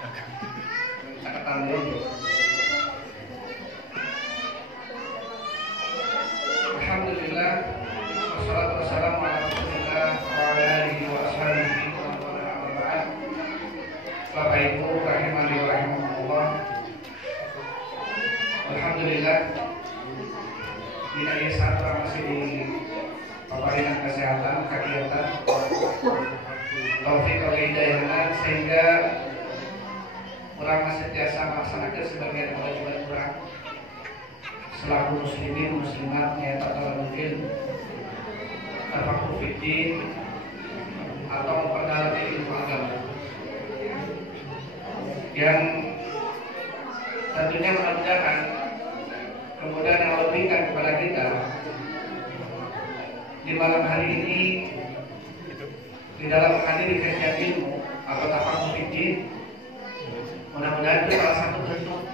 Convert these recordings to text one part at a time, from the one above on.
Catatan dulu. Alhamdulillah, wassalatu wassalamu ala Rasulillah wa ala alihi wa ashabihi wa man wala amma ba'd. Bapak Ibu rahimani wa rahimakumullah. Alhamdulillah, Bina satu masih di pemberian kesehatan, kegiatan, taufik oleh hidayah, sehingga orang masih biasa melaksanakan sebagian kewajiban orang selaku muslimin muslimat nyata talabul tafakuh fiddin atau memperdalam ilmu agama yang tentunya mudah-mudahan kemudian yang Allah berikan kepada kita di malam hari ini di dalam menghadiri kajian ilmu atau tafakuh fiddin. Mudah-mudahan itu salah satu bentuk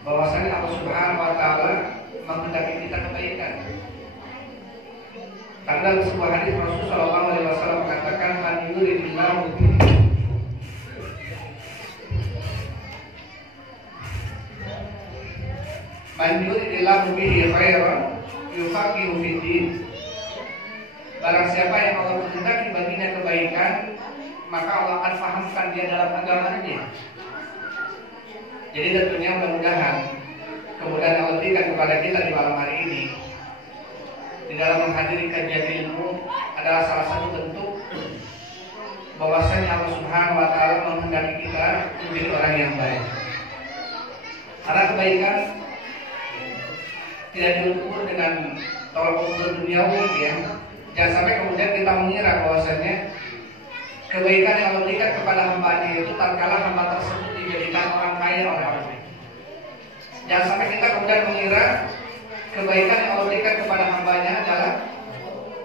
bahwasanya Allah Subhanahu wa taala menghendaki kita kebaikan. Karena dalam sebuah hadis Rasul sallallahu alaihi wasallam mengatakan man yuridillahu bihi khairan yufaqihu fiddin. Barang siapa yang Allah menghendaki baginya kebaikan, maka Allah akan fahamkan dia dalam agamanya. Jadi tentunya mudah-mudahan kemudian Allah berikan kepada kita di malam hari ini di dalam menghadiri kajian ilmu adalah salah satu bentuk bahwasanya Allah Subhanahu wa taala menghendaki kita menjadi orang yang baik. Karena kebaikan tidak diukur dengan tolak ukur duniawi ya. Jangan sampai kemudian kita mengira bahwasanya kebaikan yang Allah berikan kepada hamba-Nya itu tatkala hamba tersebut dijadikan orang kaya oleh Allah. Jangan sampai kita kemudian mengira kebaikan yang Allah berikan kepada hamba-Nya adalah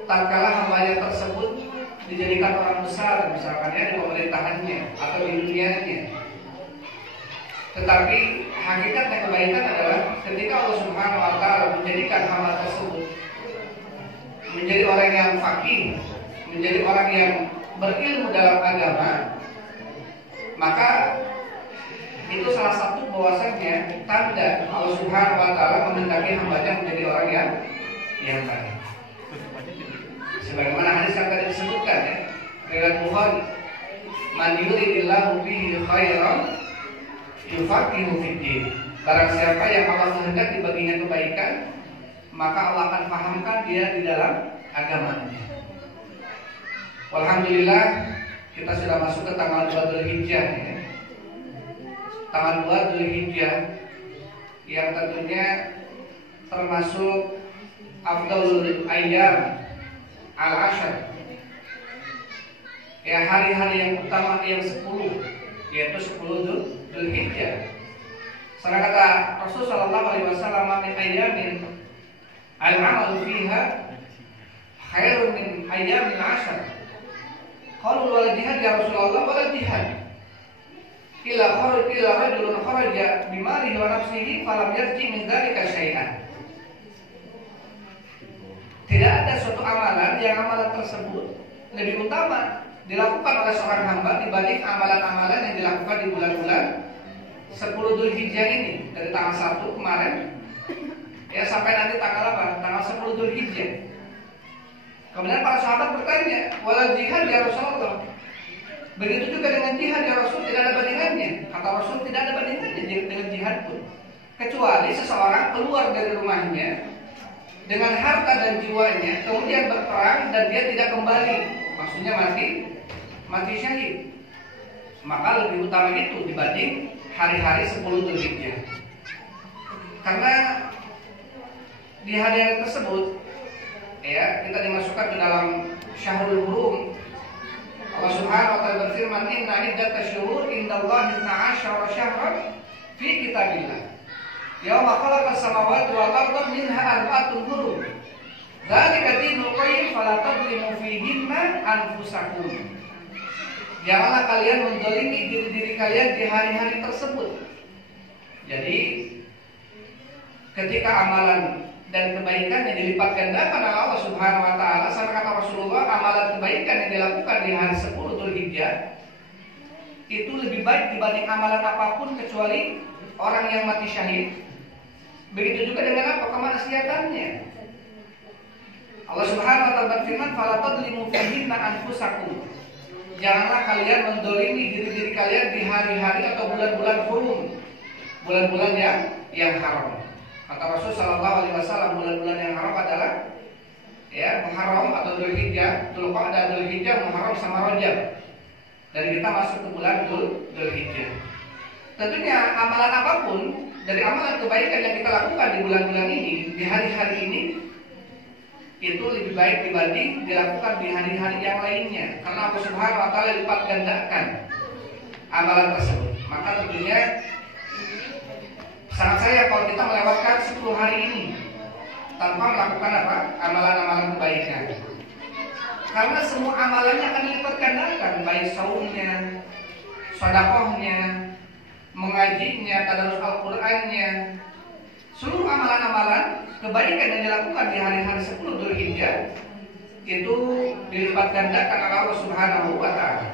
tatkala hamba-Nya tersebut dijadikan orang besar, misalkan ya di pemerintahannya atau di dunianya. Tetapi hakikatnya kebaikan adalah ketika Allah Subhanahu wa taala menjadikan hamba tersebut menjadi orang yang faqih, menjadi orang yang berilmu dalam agama, maka itu salah satu bahwasanya tanda Allah Subhanahu wa taala menghendaki hamba-Nya menjadi orang yang baik. Sebagaimana hadis yang tadi disebutkan ya, riwayat Bukhari, man yuridillahu bihi khairan yufaqihu fiddin. Barang siapa yang Allah menghendaki baginya kebaikan, maka Allah akan fahamkan dia di dalam agamanya. Alhamdulillah, kita sudah masuk ke tanggal 2 Dzulhijjah ya. Tanggal 2 Dzulhijjah yang tentunya termasuk afdalul ayyam al-ashr. Ya, hari-hari yang utama yang 10, yaitu 10 Dzulhijjah. Karena kata Rasul sallallahu alaihi wasallam, "Min ayyamin al-'amalu fiha khairun min ayyamil 'ashr." Qalu wal jihad ya Rasulullah, wal jihad. Ila rajulun kharaja bimalihi wa nafsihi falam yarji min dzalika syai'an. Tidak ada suatu amalan yang amalan tersebut lebih utama dilakukan oleh seorang hamba dibanding amalan-amalan yang dilakukan di bulan-bulan 10 Dzulhijjah ini, dari tanggal 1 kemarin ya sampai nanti tanggal apa? Tanggal 10 Dzulhijjah. Kemudian para sahabat bertanya, wala jihad ya Rasulullah. Begitu juga dengan jihad ya Rasul, tidak ada bandingannya. Kata Rasul, tidak ada bandingannya dengan jihad pun. Kecuali seseorang keluar dari rumahnya dengan harta dan jiwanya, kemudian berperang dan dia tidak kembali. Maksudnya mati syahid. Maka lebih utama itu dibanding hari-hari 10 Dzulhijjah. Karena di hari tersebut ya, kita dimasukkan ke dalam Syahrul Hurum. Allah Subhanahu wa taala berfirman, "Inna iddatash syuhur indallahi 12 syahran fi kitabillah. Yauma khalaqas samawati wal arda minha arba'atun hurum. Dzalika dinul qayyim fala tadlimu fihinna anfusakum." Janganlah kalian menzalimi diri-diri kalian di hari-hari tersebut. Jadi ketika amalan dan kebaikan yang dilipat gandakan oleh Allah Subhanahu wa taala, sama kata Rasulullah, amalan kebaikan yang dilakukan di hari 10 Dzulhijjah itu lebih baik dibanding amalan apapun kecuali orang yang mati syahid. Begitu juga dengan apa? Kemaksiatannya. Allah Subhanahu wa taala berfirman, "Fala tadlimu fihinna anfusakum." Janganlah kalian mendolimi diri-diri kalian di hari-hari atau bulan-bulan hurum, bulan-bulan yang haram. Kata Rasul sallallahu alaihi wasallam, bulan-bulan yang haram adalah Muharram atau Dzulhijjah, Dzulqa'dah, Dzulhijjah, Muharram sama Rajab. Dan kita masuk ke bulan Dzulhijjah. Tentunya amalan apapun dari amalan kebaikan yang kita lakukan di bulan-bulan ini, di hari-hari ini, itu lebih baik dibanding dilakukan di hari-hari yang lainnya. Karena Allah Subhanahu wa taala lipat gandakan amalan tersebut. Maka tentunya sangat sayang kalau kita melewatkan 10 hari ini tanpa melakukan amalan-amalan kebaikan. Karena semua amalannya akan dilipat gandakan, baik saumnya, sedekahnya, mengajinya, tadarus Al-Qur'annya. Seluruh amalan-amalan kebaikan yang dilakukan di hari-hari 10 Dzulhijjah itu dilipat gandakan oleh Allah Subhanahu wa taala.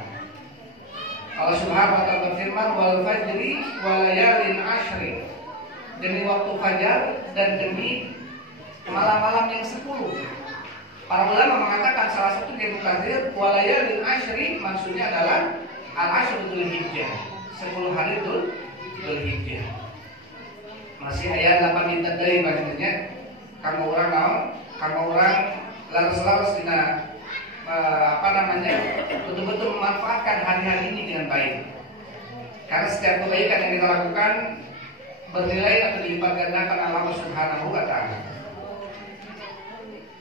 Allah Subhanahu wa taala berfirman, "Wal fajri wa layalin ashri." Demi waktu fajar dan demi malam-malam yang 10. Para ulama mengatakan salah satu dari Mukatsir, "Wa layalin ashri" maksudnya adalah al-ashr Dzulhijjah, 10 hari Dzulhijjah. Masih ayat 8 minta dari maksudnya kamu orang laras-laras dina betul-betul memanfaatkan hari-hari ini dengan baik. Karena setiap kebaikan yang kita lakukan bernilai atau dilipat gandakan Allah Subhanahu wa taala.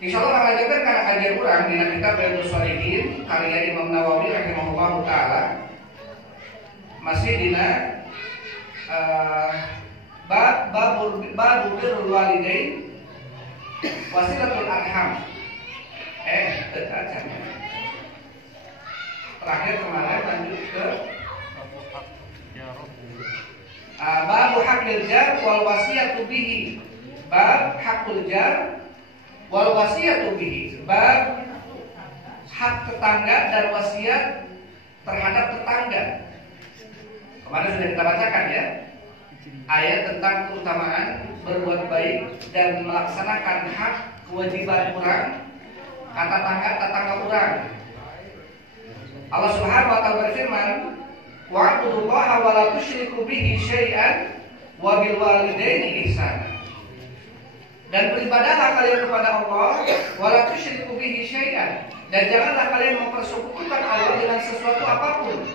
Insyaallah orang ajarkan karena kajian urang dina kitab Riyadhus Shalihin karya Imam Nawawi rahimahullahu taala masih dina bab birrul walidain wasilatul arham. Terakhir kemarin lanjut ke bab hakul jar wal wasiyatu bihi. Bab hakul jar wal wasiyatu bihi. Bab hak tetangga dan wasiat terhadap tetangga. Kemarin sudah kita bacakan ya, ayat tentang keutamaan berbuat baik dan melaksanakan hak kewajiban orang kata tetangga orang. Allah Subhanahu wa taala berfirman, "Wa'budullaha wa la tusyriku bihi syai'an wa bil walidaini ihsana." Dan beribadahlah kalian kepada Allah wa la tusyriku bihi syai'an, dan janganlah kalian mempersekutukan Allah dengan sesuatu apapun.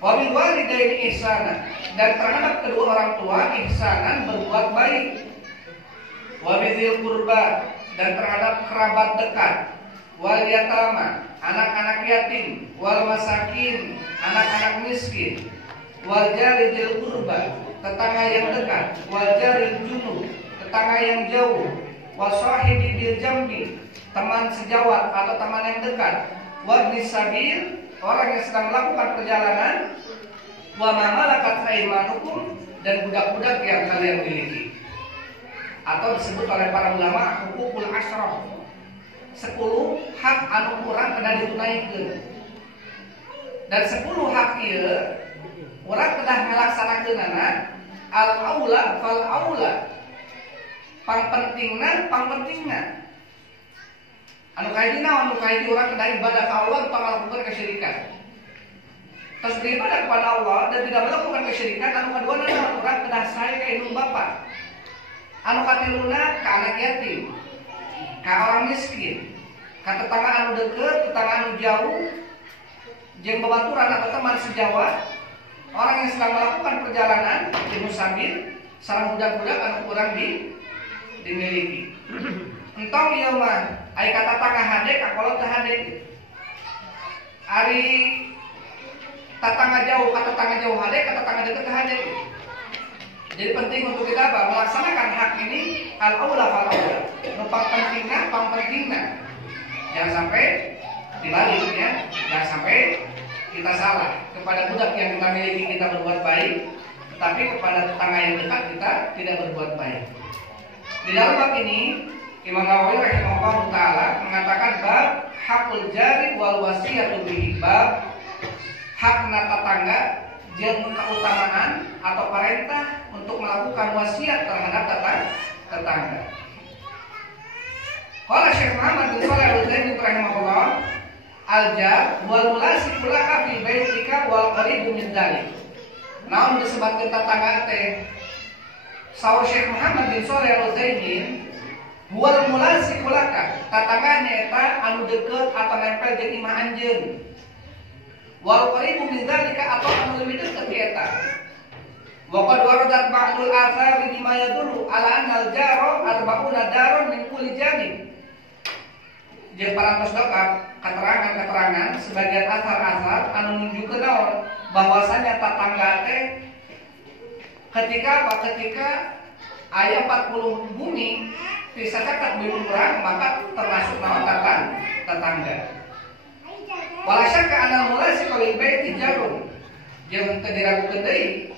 Wa bil walidaini ihsana, dan terhadap kedua orang tua ihsanan berbuat baik. Wa bidzil qurba, dan terhadap kerabat dekat. Wal yatama, anak-anak yatim. Wal masakin, anak-anak miskin. Wal jari dzil qurba, tetangga yang dekat. Wal jaril junub, tetangga yang jauh. Wal sahibi bil jambi, teman sejawat atau teman yang dekat. Wabnis sabil, orang yang sedang melakukan perjalanan. Wa ma malakat aymanukum, dan budak-budak yang kalian miliki. Atau disebut oleh para ulama hukukul asyraf, 10 hak anu urang kedah ditunaikeun. Dan 10 hak ieu urang kedah ngalaksanakeunana al aula fal aula. Pangpentingna anu kahiji naon, anu kahiji urang kedah ibadah ka Allah tanpa melakukan kesyirikan. Terus beribadah kepada Allah dan tidak melakukan kesyirikan. Anu kedua naon, urang kedah sae ka indung bapa. Anu katiluna ka anak yatim, ka orang miskin, ka tetangga anu deukeut, tetangga anu jauh, jeung babaturan atau teman sejawat, orang yang sedang melakukan perjalanan di musabil, sareng budak-budak anu kurang dimiliki. Entong ieu mah aya ka tetangga hade ka kolot teh hade. Ari tetangga jauh ka tetangga jauh hade, ka tetangga deukeut teh hade. Jadi penting untuk kita melaksanakan hak ini al-aula fal-aula. Numpang pentingna. Jangan sampai dibalik ya. Jangan sampai kita salah. Kepada budak yang kita miliki kita berbuat baik, tetapi kepada tetangga yang dekat kita tidak berbuat baik. Di dalam bab ini Imam Nawawi rahimahullah taala mengatakan bab hakul jari wal wasiyatu bihi, bab hakna tetangga jeung keutamaan atau perintah untuk melakukan wasiat terhadap tetangga. Qala Syekh Muhammad bin Shalih Al-Utsaimin rahimahullah, al-jar wal mulasik laka fi baitika wal qaribu min dzalik. Naon disebutkeun tetangga teh? Saur Syekh Muhammad bin Shalih Al-Utsaimin, wal mulasik laka, tetangga nyaeta anu deukeut atau nempel jeung imah anjeun. Wal qaribu min dzalika atau anu leuwih deukeut ti eta. Wa qad waradat ba'dul athari bima yadullu ala anna al-jara arba'una daron min kulli janib. Jeung parantos dokap keterangan-keterangan sebagian asar-asar anu nunjukkeun naon bahwasanya tetangga teh ketika aya 40 bumi bisa cacat bumi urang maka termasuk naon tetangga. Wala syakka anna mulasi qalil baiti jarun. Jeung teu diragukeun deui.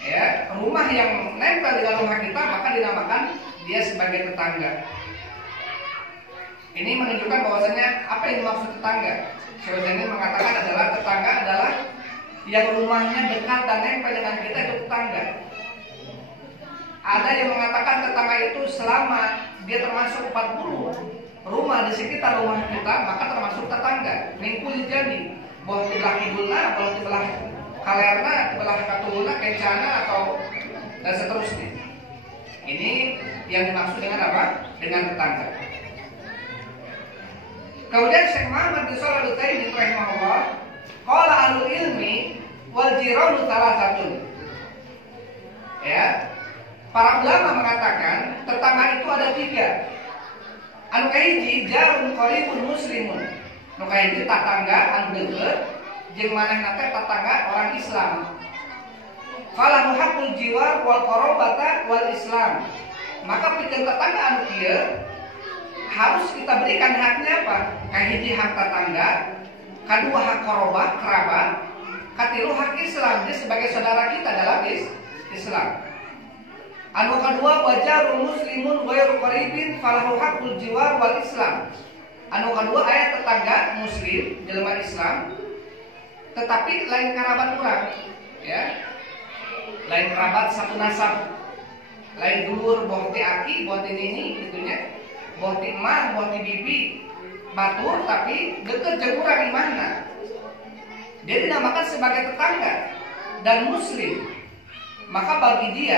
Ya, rumah yang nempel dengan rumah kita maka dinamakan dia sebagai tetangga. Ini menunjukkan bahwasanya apa yang dimaksud tetangga. Syekh Utsaimin mengatakan adalah tetangga adalah yang rumahnya dekat dan nempel dengan kita itu tetangga. Ada yang mengatakan tetangga itu selama dia termasuk 40 rumah di sekitar rumah kita maka termasuk tetangga. Mingkul jadi boh tibelah kidulna, boh tibelah kalerna, tibelah katuluna, kencana atau dan seterusnya. Ini yang dimaksud dengan apa? Dengan tetangga. Kemudian Syekh Muhammad bin Shalih Al-Utsaimin rahimahullah, qala ahlul ilmi wal jiranu salasatun. Ya. Para ulama mengatakan tetangga itu ada 3. Anu kahiji jarun qaribun muslimun. Nu kahiji tetangga anu deukeut jeung manehna teh tetangga orang Islam. Falahu haqqul jiwar wal qarabata wal Islam. Maka pikeun tetangga anu kieu harus kita berikan haknya apa? Kahiji hak tetangga, kedua hak qarabah, kerabat, katilu hak Islam, dia sebagai saudara kita dalam Islam. Anu kedua wajarul muslimun ghairu qaribin falahu haqqul jiwar wal Islam. Anu kedua aya tetangga muslim jelema Islam tetapi lain kerabat urang, ya. Lain kerabat satu nasab. Lain dulur boh ti aki, boh ti nini gitunya. Boh ti emah, boh ti bibi. Batur tapi deukeut jeung urang imahna. Dia dinamakan sebagai tetangga dan muslim. Maka bagi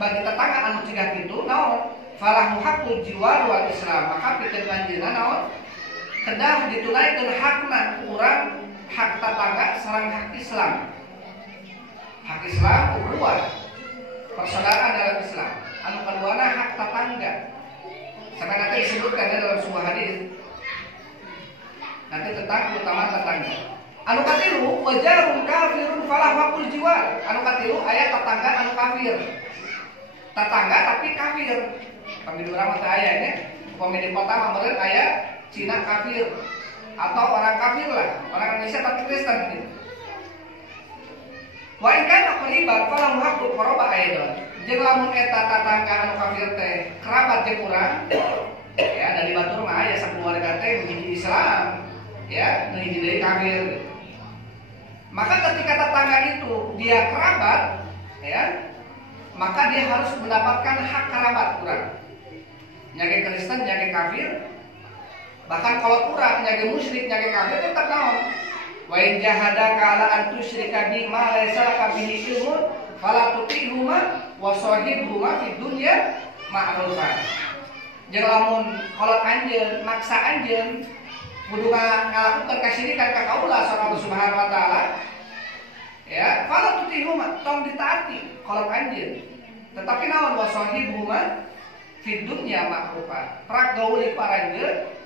tetangga anu cegah kitu naon? Falahu haqqul jiwar wal Islam. Maka pikeun anjeunna naon? Kedah ditunaikeun hakna urang, hak tetangga sareng hak Islam. Hak Islam ukhuwah, persaudaraan dalam Islam. Anu kaduana hak tetangga. Sampai nanti disebutkan dalam sebuah hadis. Nanti tentang keutamaan tetangga. Anu katilu wajarun kafirun falahu haqqul jiwar. Anu katilu aya tetangga anu kafir. Tetangga tapi kafir. Kami urang mah aya nya. Upami di kota mah meureun aya Cina kafir atau orang kafir lah, orang Indonesia tapi Kristen gitu. Wa in kana qariban falahu haqqul qarabah aidon. Jeung lamun eta tetangga anu kafir teh kerabat jeung urang, ya dari batur mah aya sakeluarga teh menjadi Islam, ya, nu hiji deui kafir. Maka ketika tetangga itu dia kerabat, ya, maka dia harus mendapatkan hak kerabat urang. Nyage Kristen, nyage kafir. Bahkan kalau kurang nyage musyrik, nyage kafir tetap naon? Wa in jahadaka ala an tusyrika bi ma laysa laka bihi ilmun fala tutihuma wa sahibhuma fid dunya ma'rufan. Jeung lamun kolot anjeun, maksa anjeun kudu ngalakukeun kasyirikan ka kaula sareng Allah Subhanahu wa taala. Ya, fala tutihuma tong ditaati kolot anjeun. Tetapi naon wa sahibhuma fid dunya ma'rufan. Prak gauli paranjeun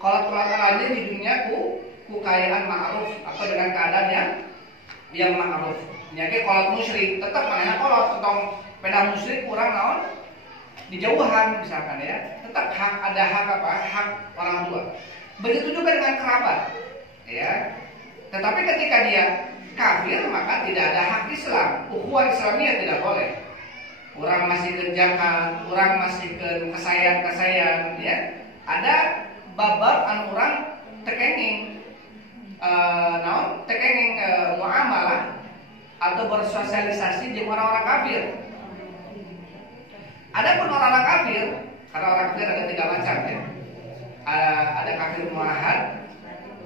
kalau aja di dunia ku kekayaan ma'ruf atau dengan keadaan yang ma'ruf. Nyake kolot musyrik tetap manehna kolot tentang peda musyrik kurang naon dijauhan misalkan ya. Tetap ada hak apa? Hak orang tua. Begitu juga dengan kerabat. Ya. Tetapi ketika dia kafir maka tidak ada hak Islam. Ukhuwah Islamiyah tidak boleh. Orang masih zakat, orang masih kesayan-kesayan ya. Ada babab anu urang tekenging naon tekenging muamalah atau bersosialisasi dengan orang-orang kafir. Adapun orang-orang kafir, karena orang kafir ada 3 macam ya. Ada kafir muahad,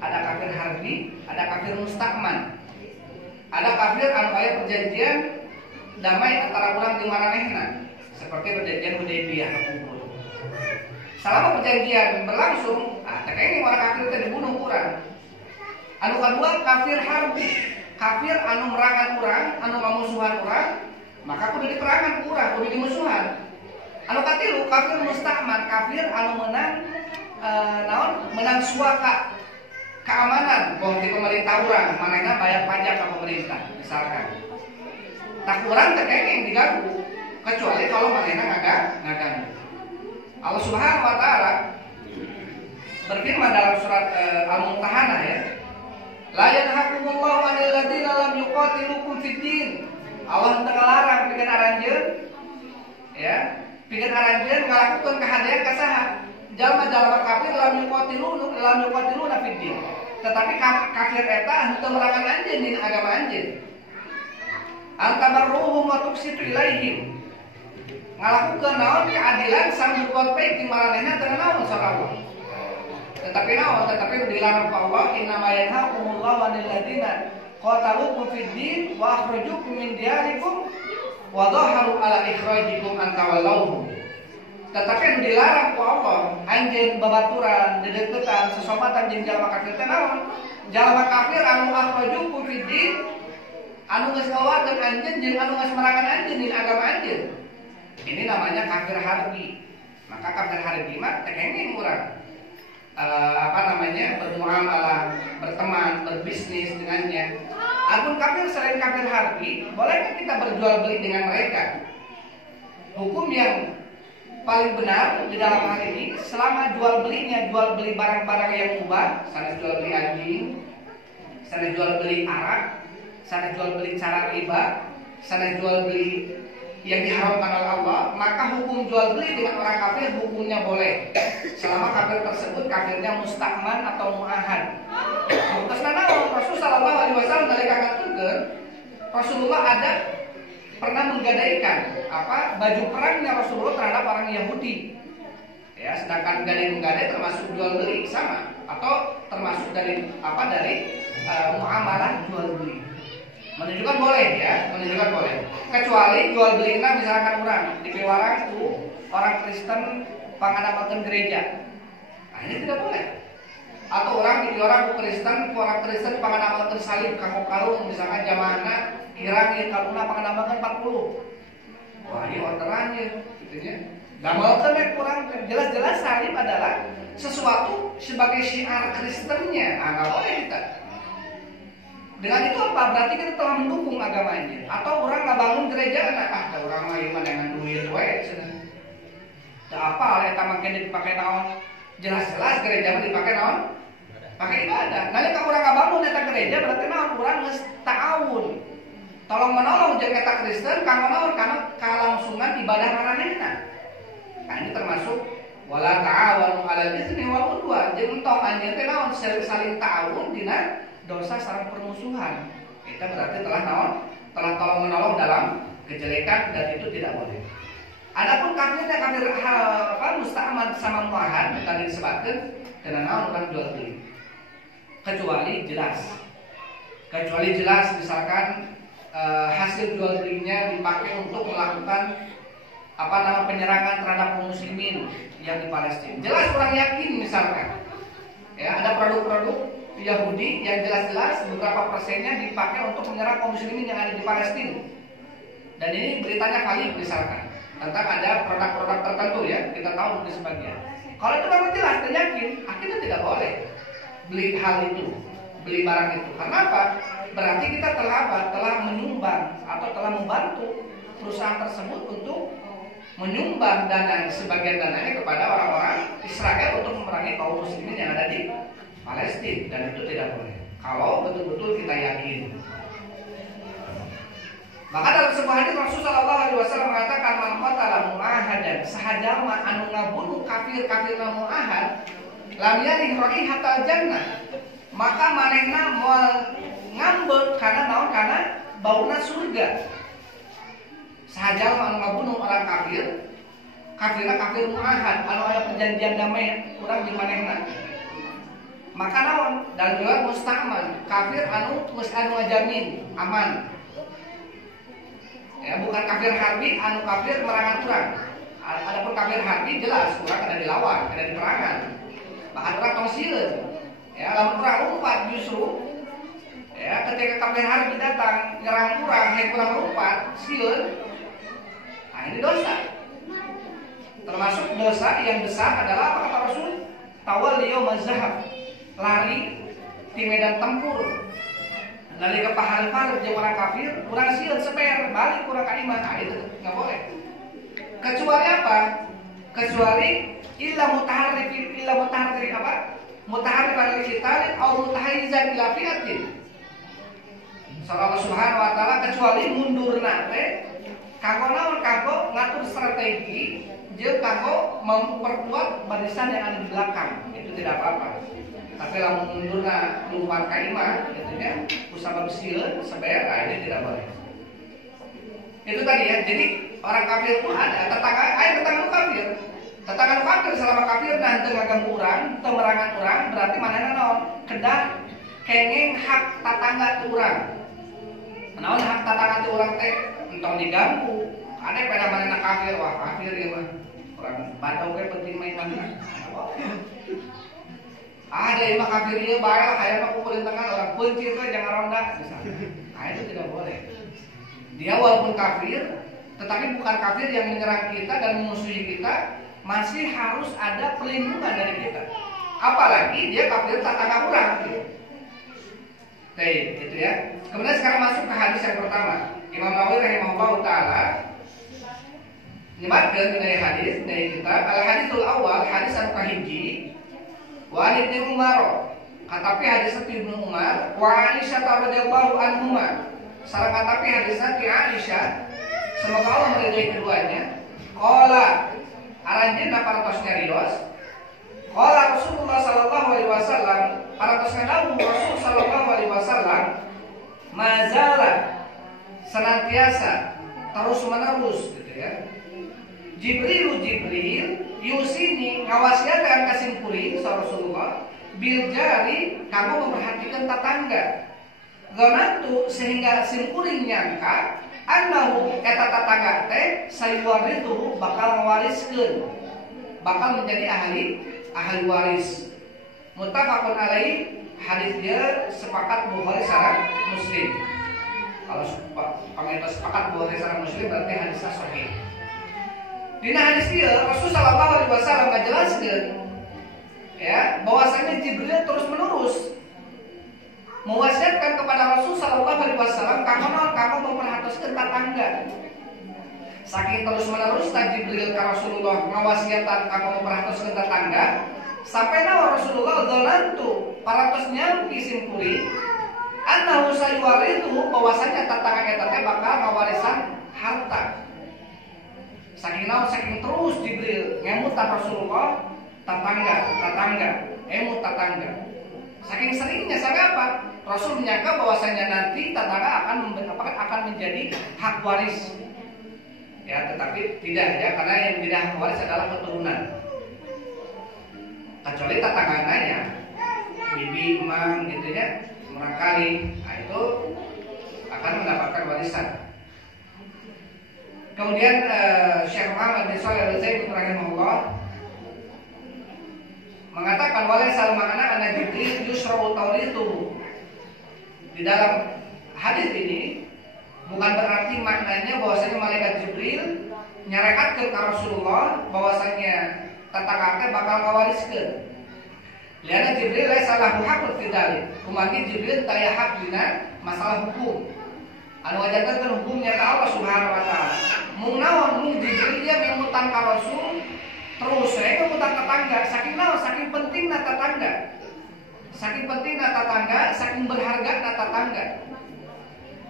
ada kafir harbi, ada kafir musta'man. Ada kafir anu aya perjanjian damai antara urang jeung maranehna, seperti perjanjian Hudaybiyah. Selama perjanjian berlangsung, tekenging orang kafir itu dibunuh urang. Anu kedua kafir harbi, kafir anu merangan urang, anu mamusuhan urang, maka kudu diperangan urang, kudu dimusuhan. Anu katilu kafir musta'man, kafir anu menang suaka keamanan di pemerintah urang, manehna bayar pajak ke pemerintah misalkan. Tak urang tekenging diganggu, kecuali kalau manehna ngaganggu. Allah Subhanahu wa taala berfirman dalam surat Al-Mumtahanah ya. La yanhakumullahu 'anil ladzina lam yuqatilukum fid din. Allah teu ngalarang pikeun aranjeun ya, pikeun aranjeun ngalakukeun kahadean ka saha? Jalma-jalma kafir lam yuqatiluna fid din. Tetapi kafir eta henteu merangan anjeun dina agama anjeun. Antabarruhum wa tuqsitu ilaihim. Ngalakukeun naon keadilan sareng berbuat baik di maranehna teu naon sok Allah. Tetapi dilarang ku Allah, innama yanhakumullahu 'anil ladzina qataluukum fid din wa akhrajukum min diyarikum wa dhaharu 'ala ikhrajikum an tawallawhum. Tetapi dilarang ku Allah, anjeun babaturan, dedeuketan, sesopatan jeung jalma kafir teh naon? Jalma kafir anu akhrajukum fid din, anu geus ngawarkeun anjeun jeung anu geus merangan anjeun dina agama anjeun. Ini namanya kafir harbi. Maka kafir harbi mah tekenging urang bermuamalah, berteman, berbisnis dengannya. Adapun kafir selain kafir harbi, bolehkah kita berjual beli dengan mereka? Hukum yang paling benar di dalam hal ini, selama jual beli barang-barang yang mubah, sana jual beli anjing, sana jual beli arak, sana jual beli cara riba, sana jual beli yang diharamkan oleh Allah, maka hukum jual beli dengan orang kafir hukumnya boleh selama kafir tersebut kafirnya musta'man atau mu'ahad. Terusna naon Rasul sallallahu alaihi wasallam dari kangatkeun Rasulullah ada pernah menggadaikan baju perangnya Rasulullah terhadap orang Yahudi. Ya, sedangkan gadai-menggadai termasuk jual beli sama atau termasuk dari muamalah jual beli. Menunjukkan boleh ya, kecuali jual belina misalkan orang di piwarang itu orang Kristen pangadamakeun gereja, nah ini tidak boleh. Atau orang di piwarang Kristen pangadamakeun salib kanggo kalung misalkan jamaahna kirang ieu kalungna pangadamakeun 40. Wah, ieu orderannya gitu nya. Damelkeun we kurang jelas-jelas salib adalah sesuatu sebagai syiar Kristennya, enggak boleh kita. Dengan itu apa? Berarti kita telah mendukung agamanya. Atau orang ngabangun gereja, orang mah iman dengan duit we cenah. Teu apa eta mah dipakai naon? Jelas-jelas gereja mah dipakai naon? Pakai ibadah. Nalika urang ngabangun eta gereja berarti naon? Urang geus ta'awun. Tolong menolong jeung eta Kristen kanggo naon? Kana kalangsungan ibadah maranehna. Nah, ini termasuk wala ta'awanu 'alal itsmi wal 'udwan. Jeung entong anjeun teh naon? Saling ta'awun dina dosa sareng permusuhan. Kita berarti telah tolong menolong dalam kejelekan dan itu tidak boleh. Adapun kafirnya kafir musta'man sama muahad tadi disebutkan dengan naon orang jual beli. Kecuali jelas misalkan hasil jual belinya dipakai untuk melakukan penyerangan terhadap kaum muslimin yang di Palestina. Jelas orang yakin misalkan ya ada produk-produk Yahudi yang jelas-jelas beberapa persennya dipakai untuk menyerang kaum muslimin yang ada di Palestina. Dan ini beritanya valid misalkan tentang ada produk-produk tertentu ya, kita tahu mungkin sebagian. Kalau itu memang jelas dan yakin, akhirnya tidak boleh beli hal itu, beli barang itu. Karena apa? Berarti kita telah menyumbang atau telah membantu perusahaan tersebut untuk menyumbang dana sebagian dananya kepada orang-orang Israel untuk memerangi kaum muslimin yang ada di Palestina, dan itu tidak boleh kalau betul-betul kita yakin. Maka dalam sebuah hadis Rasulullah sallallahu alaihi wasallam mengatakan man qatala mu'ahadan sahajama anu ngabunuh kafir mu'ahad lam yarih raihatal jannah maka manehna moal ngambek karena naon, karena bauna surga. Sahaja anu ngabunuh orang kafir, kafirna kafir muahad, anu aya perjanjian damai urang jeung manehna. Maka naon? Dan juga musta'man, kafir anu geus anu ngajamin aman. Ya, bukan kafir harbi, anu kafir merangan urang. Adapun kafir harbi jelas urang kada dilawan, kada diperangan. Bahkan urang tong sieun. Ya, lamun urang umpat justru ya, ketika kafir harbi datang nyerang urang, hek urang rumpat, sieun. Nah, ini dosa. Termasuk dosa yang besar adalah apa kata Rasul? Tawalliyo mazhab, lari di medan tempur. Lari ke paharep-harep jeung orang kafir, urang sieun seper, balik urang ka iman. Nah, itu enggak boleh. Kecuali apa? Kecuali illa mutaharrik apa? Mutaharrik lil qital au mutahayyizan ila fi'atin. Allah Subhanahu wa taala kecuali mundurna teh kanggo naon, kanggo ngatur strategi jeung kanggo memperkuat barisan yang ada di belakang. Itu tidak apa-apa. Tapi lamun mundurna luar ka iman gitu ya, usah sieun seber, ini tidak boleh. Itu tadi ya. Jadi orang kafir pun ada tetangga kafir. Tetangga kafir selama kafir dan teu ngaganggu urang, teu merangan urang, berarti manehna naon? Kedah kenging hak tetangga teu urang. Naon hak tetangga teu urang teh? Entong diganggu. Ada pada manehna kafir, wah kafir ieu mah. Urang bantau ge penting main mana. Ada yang kafir ieu bae lah hayang mah kumpulin tangan orang pencir teh jangan ronda misalnya. Nah, itu tidak boleh. Dia walaupun kafir, tetapi bukan kafir yang menyerang kita dan memusuhi kita, masih harus ada perlindungan dari kita. Apalagi dia kafir tetangga urang gitu. Baik, gitu ya. Kemudian sekarang masuk ke hadis yang pertama. Imam Nawawi rahimahullahu taala nyebatkeun dari hadis dari kita al-haditsul awal, hadis anu kahiji wa Ibnu Umar. Katapi hadis Ibnu Umar wa Aisyah radhiyallahu anhuma. Sareng katapi hadisna ti Aisyah, semoga Allah meridai keduanya. Qala aranjeunna parantos nyarios. Qala Rasulullah sallallahu alaihi wasallam, parantos ngadawu Rasul sallallahu alaihi wasallam, mazala senantiasa terus menerus gitu ya. Jibril yusini ngawasiatan kasimpuring sa Rasulullah bil jari, kamu memperhatikan tetangga. Zonantu sehingga simpuring nyangka annahu eta tetangga teh sayuwaritu bakal mewariskeun, bakal menjadi ahli waris. Muttafaqun alaih, hadis dia sepakat Bukhari sareng Muslim. Kalau komentar sepakat Bukhari sareng Muslim berarti hadisnya sahih. Dina hadis dia Rasul sallallahu alaihi wasallam ngajelaskeun ya bahwasanya Jibril terus menerus mewasiatkan kepada Rasul sallallahu alaihi wasallam kamu memperhatikan tetangga. Saking terus menerus Jibril ke Rasulullah ngawasiatan kamu memperhatikan tetangga, sampai nawa Rasulullah dzanantu parantos nyampi simpuri annahu sayuwaritu bahwasanya tetangga eta teh bakal ngawarisan harta. Saking naon saking terus Jibril ngemutan Rasulullah tetangga, emut tetangga. Saking seringnya sampai apa? Rasul menyangka bahwasanya nanti tetangga akan menjadi hak waris. Ya, tetapi tidak ya, karena yang tidak hak waris adalah keturunan. Kecuali tetangganya, bibi, emang gitu ya, merangkali, nah itu akan mendapatkan warisan. Kemudian Syekh Muhammad bin Shalih Al-Utsaimin rahimahullah mengatakan walaisal ma'ana anna Jibril yusra'u tawrithu. Di dalam hadis ini bukan berarti maknanya bahwasanya malaikat Jibril nyarekatkeun ka Rasulullah bahwasanya tetangga bakal ngawariskeun. Liana Jibril laisa lahu haqqun fi dzalik. Kumandi Jibril taya hak dina masalah hukum. Anu ngajarkeun hukumnya ka Allah Subhanahu wa taala. Mung naon mung Jibril dia mengutang ka Rasul terus saya kemudian tetangga, saking naon, saking pentingna tetangga, saking pentingna tetangga, saking berhargana tetangga.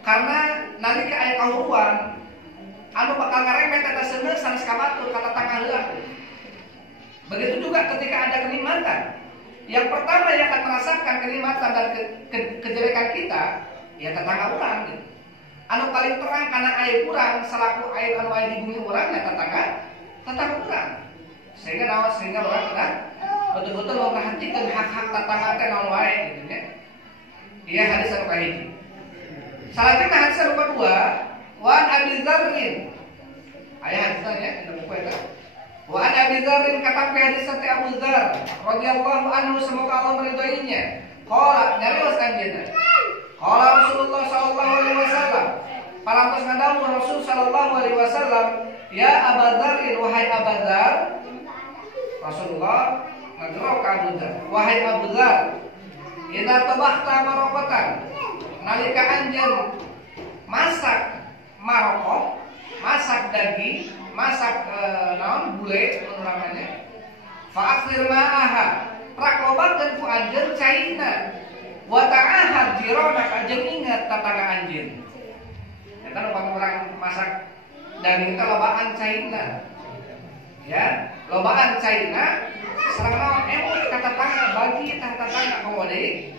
Karena nalika aya kahuruan, anu bakal ngaremet eta seuneu sanes kabatur ka tetangga heula. Begitu juga ketika ada kenikmatan, Yang pertama yang akan merasakan kenikmatan dan kejelekan kita, ya tetangga orang. Gitu. Anu paling terang karena air kurang, selaku air anu air di bumi orang ya tetangga orang. Sehingga orang kan betul-betul memperhatikan hak-hak tetangga teh naon wae gitu ya. Iya hadis anu kahiji. Selanjutnya hadis anu kedua, wa Abi Dzarrin. Aya hadisnya ya, kita buka itu. Wa Abi Dzarrin kata hadis teh Abu Dzar radhiyallahu anhu semoga Allah meridhoinya. Qala nyarios kanjeunna. Qala Rasulullah sallallahu alaihi wasallam. Parantos ngadawu Rasul sallallahu alaihi wasallam, ya Abu Dzarrin wahai Abu Dzar. Rasulullah ngadraw ka Abu Dzar, wahai Abu Dzar, idza tabahta maraqatan, nalika anjeun masak maraqah, masak daging, masak naon bule namanya. Fa akhir ma'aha, praklobakeun ku anjeun caina. Wa ta'ahad jirana jeung ingat tetangga anjeun. Eta nu orang masak daging teh lobaan caina. Ya, lobaan caina sareng naon ka tetangga bagi ka tetangga komo deui.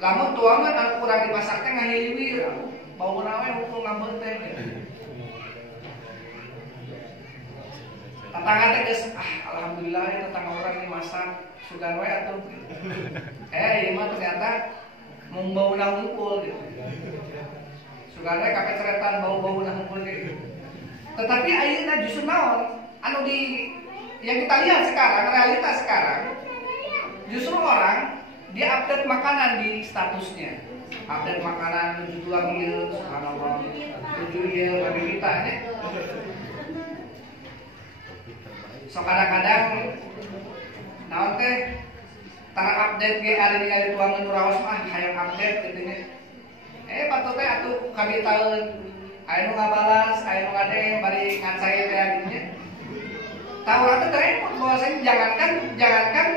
Lamun tuangan anu kurang dimasak teh ngahiliwir, bauna we hukum ngambeur teh. Tetangga teh geus alhamdulillah ya tetangga orang ini masak sugan we atuh. Ieu mah ternyata mung bauna ngumpul gitu. Sugan we kapeceretan bau-bauna ngumpul gitu. Tetapi ayeuna justru naon? Anu yang kita lihat sekarang, realitas sekarang, justru orang dia update makanan di statusnya, update makanan 72 mil, subhanallah, 7 mil bagi kita ya. So kadang-kadang, naon teh, tara update ge ari tuangan nuraos mah hayang update gitu nya. Patut teh atuh kabitaeun, aya nu ngabalas, aya nu ngadeng bari ngancai teh gitu nya. Taurat itu repot bahwasanya jangankan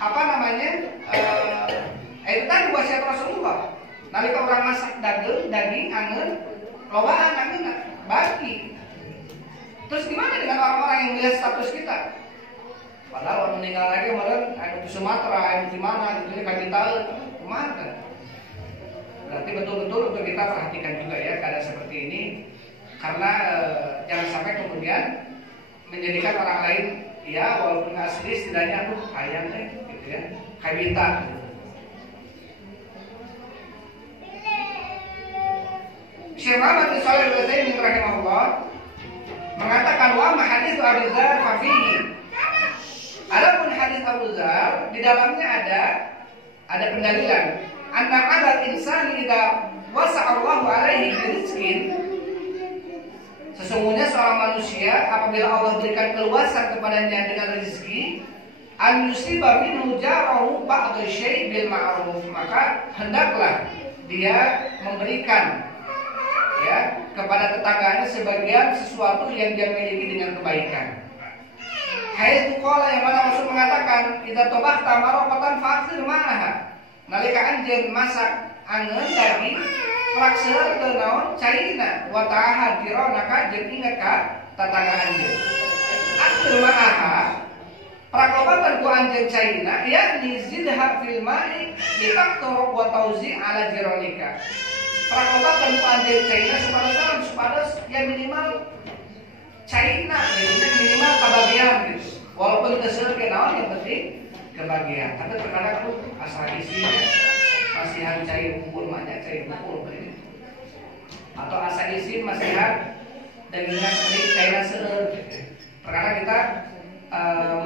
apa namanya itu tadi wasiat Rasulullah. Nalika orang masak daging angeun lobaan angeun bagi. Terus gimana dengan orang-orang yang melihat status kita? Padahal orang meninggal lagi kemarin ada di Sumatera, ada di mana gitu kan kita kumaha. Berarti betul-betul untuk kita perhatikan juga ya keadaan seperti ini karena jangan sampai kemudian menjadikan orang lain ya walaupun asli setidaknya aduh ayam deh gitu ya kayak bintang gitu. Syekh Muhammad bin Shalih Al-Utsaimin rahimahullah mengatakan wa ma hadits Abu Dzar fa fihi. Adapun hadis Abu Dzar di dalamnya ada pendalilan anna 'alal insani idza wasa'a Allahu 'alaihi birizqin. Sesungguhnya seorang manusia apabila Allah berikan keluasan kepadanya dengan rezeki, an yusiba minhu jarahu ba'dhu syai' bil ma'ruf, maka hendaklah dia memberikan ya kepada tetangganya sebagian sesuatu yang dia miliki dengan kebaikan. Haitsu qala yang mana Rasul mengatakan, "Idza tabahta maraqatan fa'khir ma'aha." Nalika anjeun masak angeun daging prakseun ke naon cairna wa ta'ahad dironaka jeung inget ka tetangga anjeun. Akhir ma'aha prakobatan ku anjeun cairna yakni zidha fil ma'i litaktur wa tauzi' ala jironika. Prakobatan ku anjeun cairna supados yang minimal cairna gitu, minimal kebagian gitu. Walaupun kesel ke naon yang penting kebagian. Tapi terkadang tuh asal isinya masihan cair bubur banyak cair bubur atau asa isi masihan dagingnya sedikit cairan seueur. Terkadang kita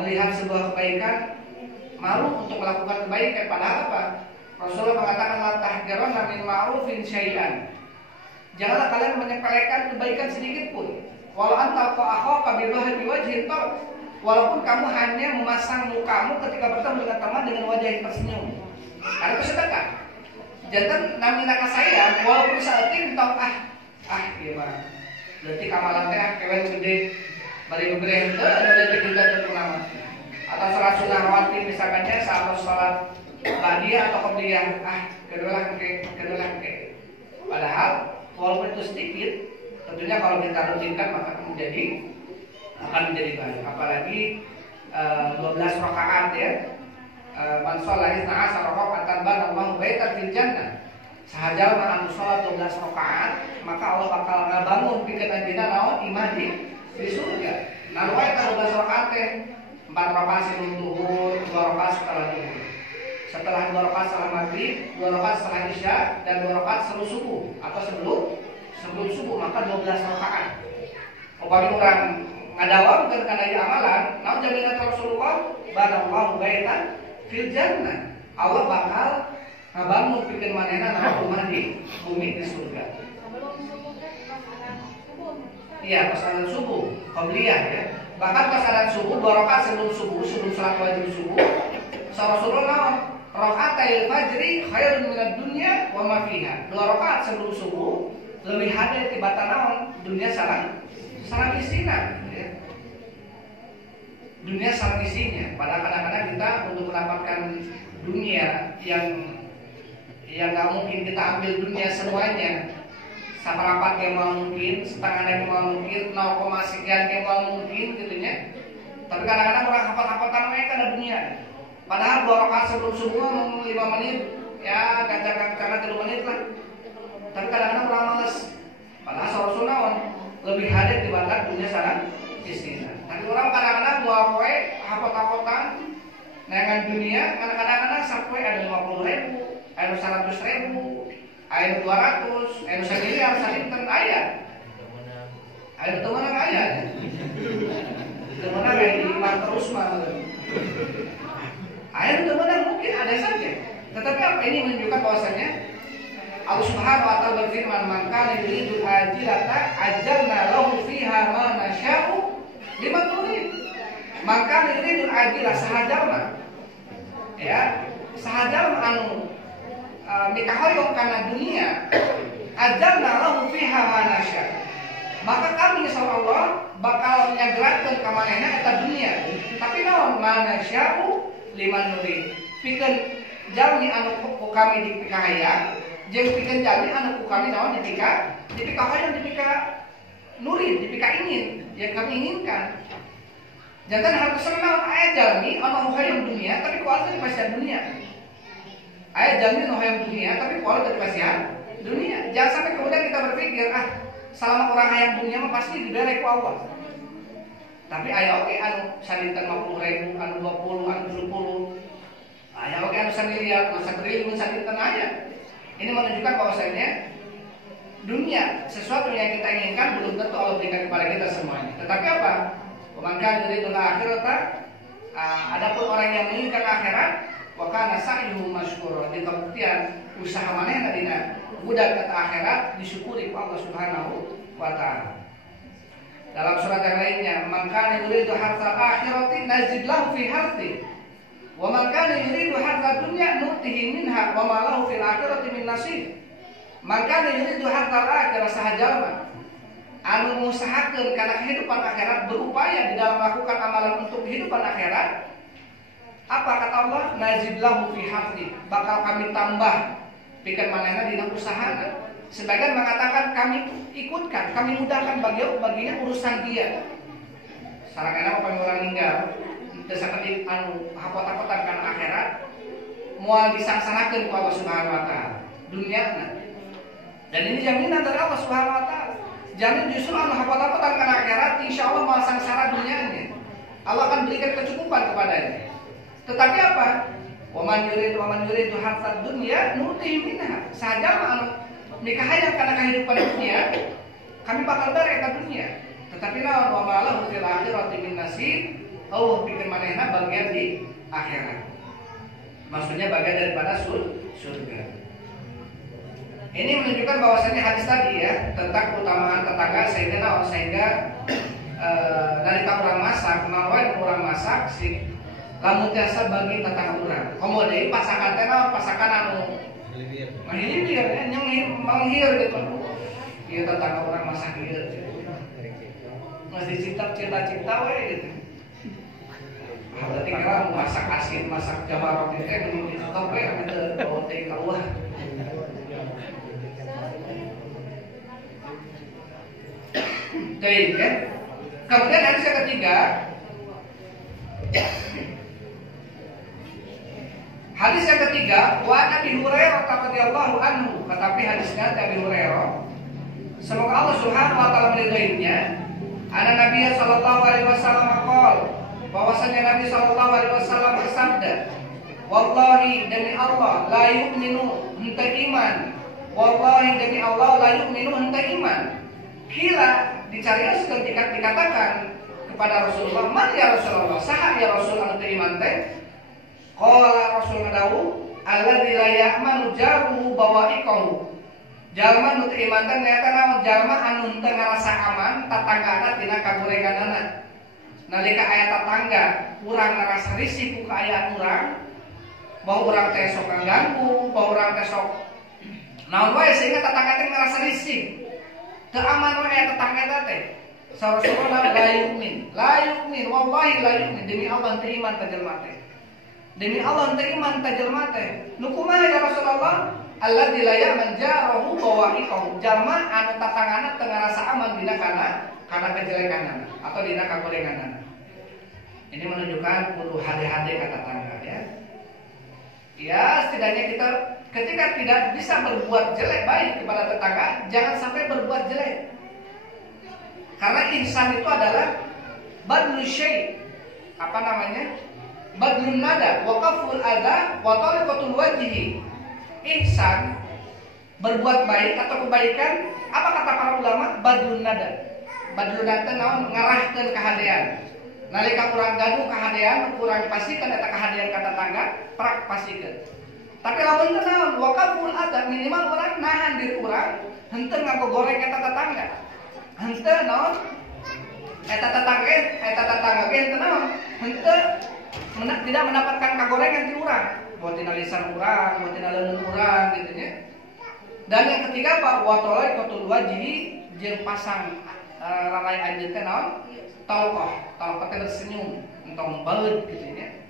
melihat sebuah kebaikan malu untuk melakukan kebaikan padahal apa? Rasulullah mengatakan la tahqiranna min ma'rufin syai'an. Janganlah kalian menyepelekan kebaikan sedikit pun. Walau anta akhaka bi wajhin tar. Walaupun kamu hanya memasang mukamu ketika bertemu dengan teman dengan wajah yang tersenyum. Karena itu sedekah. Jantan namina ka saya walaupun saeutik entok ieu mah. Leutik amalan teh kewen gede bari nu gede henteu anu leutik juga teu nama. Atau salat sunah rawatib misalkannya saat salat ba'diyah atau qabliyah kedulah ke. Padahal walaupun itu sedikit tentunya kalau kita rutinkan maka akan menjadi baik. Apalagi 12 rakaat ya. man shalla 12 rakaatan banallahu baitan fil jannah. Sahaja anu salat 12 rakaat, maka Allah bakal ngabangun pikeun anjeunna naon imah di surga. Nah, wae 12 rakaat teh 4 rakaat sebelum zuhur, 2 rakaat setelah zuhur. Setelah 2 rakaat setelah maghrib, 2 rakaat setelah isya, dan 2 rakaat sebelum subuh atau sebelum subuh, maka 12 rakaat. Upami urang ngadawamkeun kana ieu amalan, naon jaminan Rasulullah banallahu baitan fil jannah. Allah bakal ngabangun pikeun manehna naon rumah di bumi di surga. Iya, pas adzan subuh, qabliyah ya. Bahkan pas adzan subuh 2 rakaat sebelum subuh, sebelum salat wajib subuh, Rasulullah rakaatil fajri khairun minad dunya wa ma fiha. 2 rakaat sebelum subuh lebih hadeh tibatan naon? Dunia sareng isina ya. Dunia sareng isinya. Padahal kadang-kadang kita untuk mendapatkan dunia yang nggak mungkin kita ambil dunia semuanya. Saparapat yang mau mungkin, setengah yang mau mungkin, 0, sekian yang mau mungkin gitunya. Tapi kadang-kadang orang hafal-hafal mereka ada dunia. Padahal 2 rakaat sebelum subuh 5 menit, ya karena 3 menit lah. Tapi kadang-kadang orang males. Padahal Rasulullah lebih hadir dibanding dunia sareng istina. Tapi orang kadang-kadang mau poe hafal-hafalan dengan dunia, kadang-kadang sampai ada 50.000, ada 100.000. Ayo 200, ayo miliar, sakinten aya. Ayo temenan aya. Temenan kayak iman terus mah. Ayo temenan mungkin ada saja. Tetapi apa ini menunjukkan bahwasanya Allah Subhanahu wa taala berfirman, "Man kana yuridu ajilata ajalna lahu fiha ma nasya'u liman nurid." Man kana yuridu ajilah sahajalna. Ya, sahajalna anu mikahoyong karena dunia ajalna lahu fiha ma nasya, maka kami insyaallah bakal nyagerakeun ka manehna eta dunia. Tapi naon manasya'u liman nurid, pikeun jalmi anu ku kami dipikahaya jeung pikeun jalmi anu ku kami naon dipikahaya dipika nurid, dipika ingin yang kami inginkan. Jangan harus senang aya jalmi anu hoyong dunia tapi ku asa dipasihan dunia. Ayat jalmi nu hayang dunia tapi kuala dari pasihan dunia. Jangan sampai kemudian kita berpikir selama orang hayang dunia mah pasti dibere ku Allah. Tapi aya oke anu salintan 50.000, anu 20, anu 70. Aya oke anu 1 miliar, anu 1 triliun salintan aya. Ini menunjukkan bahwasanya dunia sesuatu yang kita inginkan belum tentu Allah berikan kepada kita semuanya. Tetapi apa? Maka dari dunia akhirat, adapun orang yang menginginkan akhirat, wa kana sa'yuhu masykura, di kabuktian usaha manehna dina budak kata akhirat disyukuri ku Allah Subhanahu wa taala. Dalam surat yang lainnya, "Man kana yuridu harta akhirati nazid lahu fi harthi, wa man kana yuridu harta dunya nutihi minha wa ma lahu fil akhirati min nasib." Man kana yuridu harta akhirah sahajalma anu ngusahakeun kana kehidupan akhirat, berupaya di dalam melakukan amalan untuk kehidupan akhirat. Apa kata Allah? Nazid lahu fi hafdi, bakal kami tambah pikeun manehna dina usahana. Sebagian mengatakan kami ikutkan, kami mudahkan baginya urusan dia. Sarangana apa orang ninggal teu sakedik anu hapot-hapotan kana akhirat moal disangsanakeun ku Allah Subhanahu wa taala duniana. Dan ini jaminan dari Allah Subhanahu wa taala. Jamin justru anu hapot-hapotan kana akhirat insyaallah moal sangsara dunianya. Allah akan berikan kecukupan kepadanya. Tetapi apa? Waman yuridu harta dunya nuti minha. Saja anu mikahaya karena kehidupan dunia, kami bakal beri ke dunia. Tetapi naon wa ma'alahu fil akhirati min nasib, Allah bikin manehna bagian di akhirat. Maksudnya bagian daripada surga. Ini menunjukkan bahwasannya hadis tadi ya tentang keutamaan tetangga sehingga dari orang masak, mawai orang masak si lamun tiasa bagi tetangga urang. Komo deui pasakan teh naon pasakan anu ngahilibir ya nyeng manghir gitu. Ieu tetangga urang masak ieu. Mas dicipta-cipta we gitu. Berarti kalau masak asin, masak jamar roti teh nu ditop we anu bawa teh ka luar. Baik kan? Kemudian hadis yang ketiga Hadis yang ketiga, wa Abi Hurairah radhiyallahu anhu, tetapi hadisnya Abi Hurairah, semoga Allah Subhanahu wa taala meridainya, ana Nabi sallallahu alaihi wasallam qol, bahwasanya Nabi sallallahu alaihi wasallam bersabda, wallahi demi Allah la yu'minu henteu iman, wallahi demi Allah la yu'minu henteu iman. Kila dicarioskeun dikatakan kepada Rasulullah, man ya Rasulullah, saha ya Rasul anu teu iman teh? Qala Rasul ngadawu, alladzi la ya'manu jaruhu bawa'iqahu. Jalma nu teu iman teh nyaeta naon? Jalma anu teu ngarasa aman tatanggana tina kagorenganana. Nalika aya tatangga urang ngarasa risih ku kaayaan urang, bahwa urang teh sok nganggu, bahwa urang teh sok naon wae sehingga tatangga teh ngarasa risih. Teu aman wae aya tatangga teh. Rasulullah la yu'min, wallahi la yu'min, demi Allah teu iman ka jelema teh. Demi Allah teu iman ka jelema teh. Nu kumaha ya Rasulullah? Alladzi la ya'man jarahu bawa'iqahu. Jalma anu tatanganna teu ngarasa aman dina kana kejelekanana atau dina kagorenganana. Ini menunjukkan kudu hati-hati ka tetangga ya. Ya, setidaknya kita ketika tidak bisa berbuat jelek baik kepada tetangga, jangan sampai berbuat jelek. Karena ihsan itu adalah badlu syai', apa namanya? Badlun nada, wa qaful adha, wa tariqatul wajhi. Ihsan, berbuat baik atau kebaikan, apa kata para ulama? Badlun nada. Badlun nada naon ngarahkeun kahadean. Nalika urang gaduh kahadean, urang dipasikeun eta kahadean ka tetangga, prak pasikeun. Tapi lamun teu naon, wa qaful adha, minimal urang nahan diri urang henteu ngagogoreng eta tetangga. Henteu naon? Eta tetangga ge henteu naon? Henteu tidak mendapatkan kagorengan ti urang, buat tina lisan urang, buat tina leungeun urang gitu nya. Dan yang ketiga Pak watolai kotul wajhi jeung pasang ralai anjeun teh naon? Talqah teh bersenyum, entong baeud gitu nya.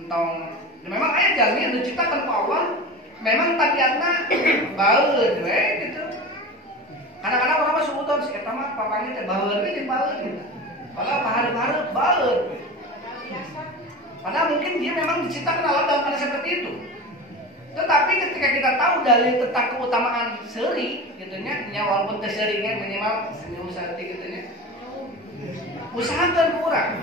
Entong memang aya jalmi anu diciptakeun ku Allah, memang tabiatna baeud we gitu. Kadang-kadang orang mah suudon si eta mah papanya teh baeud we jeung baeud gitu. Padahal pahareup-hareup baeud. Padahal mungkin dia memang diciptakan Allah dalam keadaan seperti itu. Tetapi ketika kita tahu dalil tentang keutamaan seuri, gitunya, walaupun terseringan minimal senyum sehati gitunya, usahakan kurang.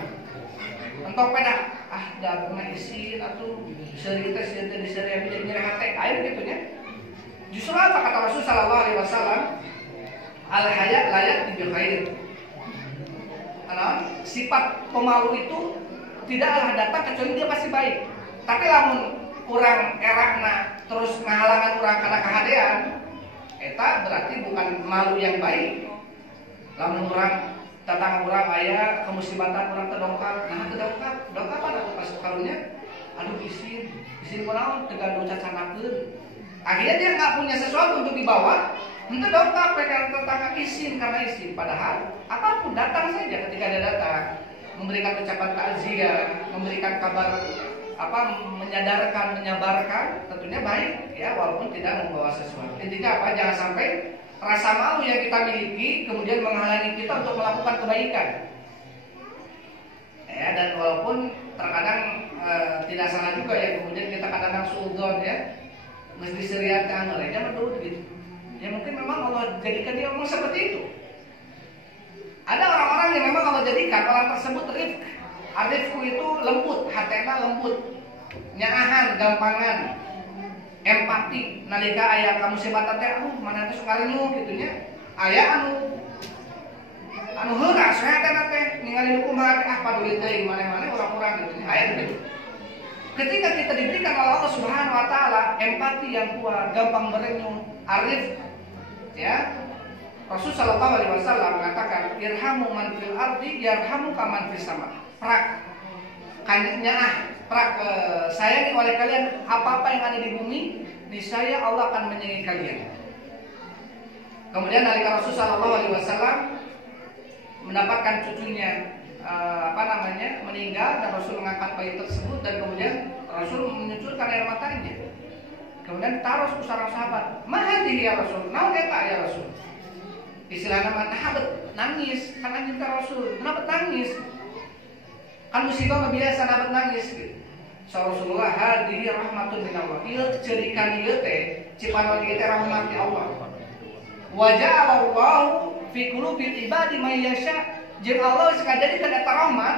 Untuk pada dagungnya isi atau seuri teh di seuri yang jadi nyerah hati air gitunya. Justru apa kata Rasul Sallallahu Alaihi Wasallam? Al hayat layak bil khair. Sifat pemalu itu tidaklah datang kecuali dia pasti baik. Tapi lamun kurang erakna terus ngahalangan kurang karena kehadean, eta berarti bukan malu yang baik. Lamun kurang tatang kurang aya kemusibatan kurang terdongkap, nah dongkap apa pas karunya? Aduh isin kunaon teu gaduh cacanakeun. Akhirnya dia nggak punya sesuatu untuk dibawa, henteu dongkap karena tetangga isin karena isin. Padahal apapun datang saja ketika dia datang. Memberikan ucapan takziah, memberikan kabar menyadarkan, menyabarkan, tentunya baik ya walaupun tidak membawa sesuatu. Intinya apa? Jangan sampai rasa malu yang kita miliki kemudian menghalangi kita untuk melakukan kebaikan. Ya, dan walaupun terkadang tidak salah juga ya kemudian kita kadang-kadang suudzon ya, mesti seriat anger aja menurut gitu. Ya mungkin memang Allah jadikan dia memang seperti itu. Ada orang-orang yang memang Allah jadikan orang tersebut rifq. Arifku itu lembut, hatena lembut, nyaahan, gampangan, empati. Nalika aya kamusibatan teh, mana teh sukarinyu gitunya. Aya anu heura sahatana teh ningali nu kumaha paduli teuing maneh-maneh urang-urang gitu. Aya gitu. Ketika kita diberikan oleh Allah Subhanahu wa taala empati yang kuat, gampang berenyuh, arif ya. Rasul sallallahu alaihi wasallam mengatakan, "Irhamu man fil ardi yarhamuka man fis sama." Prak sayangi oleh kalian apa-apa yang ada di bumi, niscaya Allah akan menyayangi kalian. Kemudian nalika Rasul sallallahu alaihi wasallam mendapatkan cucunya meninggal dan Rasul mengangkat bayi tersebut dan kemudian Rasul menyucurkan air matanya. Kemudian taruh seorang sahabat, "Mahadi ya Rasul, naon eta ya Rasul?" Istilahnya nahabet nangis karena cinta Rasul. Kenapa nangis? Kan musibah biasa nahabet nangis gitu. sa Rasulullah hadihi rahmatun minallah. Ieu ceurikan ieu teh cipanon ieu teh rahmat ti Allah. Wa ja'alallahu fi qulubil ibadi may yasha. Jeung Allah sakajadikeun eta rahmat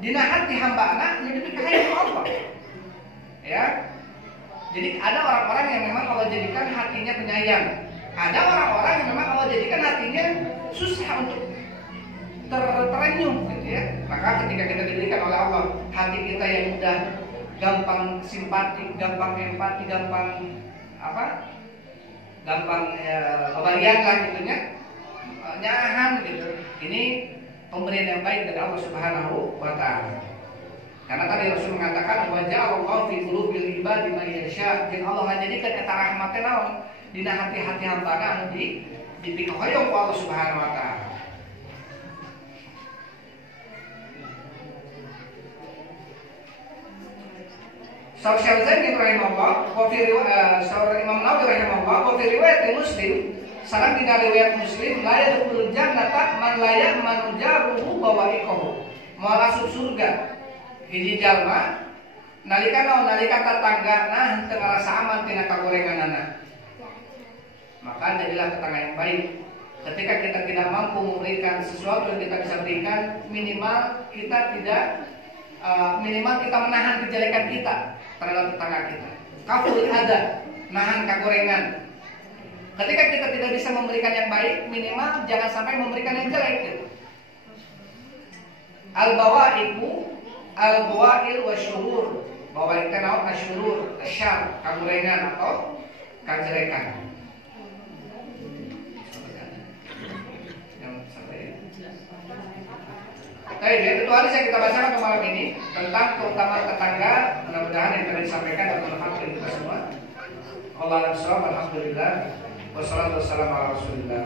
dina hati hambana nya nepi ka hayang Allah. Ya. Jadi ada orang-orang yang memang Allah jadikan hatinya penyayang. Ada orang-orang yang memang Allah jadikan hatinya susah untuk terenyuh gitu ya. Maka ketika kita diberikan oleh Allah hati kita yang mudah, gampang simpati, gampang empati, gampang kebahagiaan lah gitunya, nyahan gitu. Ini pemberian yang baik dari Allah Subhanahu wa taala. Karena tadi Rasul mengatakan wa ja'alallahu fi qulubil ibadi may yasha. Jeung Allah ngajadikeun eta rahmat teh naon? Dina hati-hati hambana anu dipikohoyong ku Allah Subhanahu wa taala. Syarh rahimahullah, wa fi riwayat Imam Nawawi rahimahullah, wa fi riwayat Muslim, sareng dina riwayat Muslim, la yadkhulul jannata man la ya'manu jaruhu bawa'iqahu. Moal asup surga hiji jalma nalika tetanggana henteu ngarasa aman tina kagorenganana. Maka jadilah tetangga yang baik. Ketika kita tidak mampu memberikan sesuatu yang kita bisa berikan, minimal kita menahan kejelekan kita terhadap tetangga kita. Kaful ada, nahan kagorengan. Ketika kita tidak bisa memberikan yang baik, minimal jangan sampai memberikan yang jelek gitu. Al-bawail wa syurur. Bawail teh naon? Asyurur, asyar, kagorengan atau kajelekan. Baik, itu hadis yang kita bacakan malam ini tentang terutama tetangga. Mudah-mudahan yang telah disampaikan bermanfaat bagi kita semua. Alhamdulillah. Wassalatu wassalamu ala Rasulillah.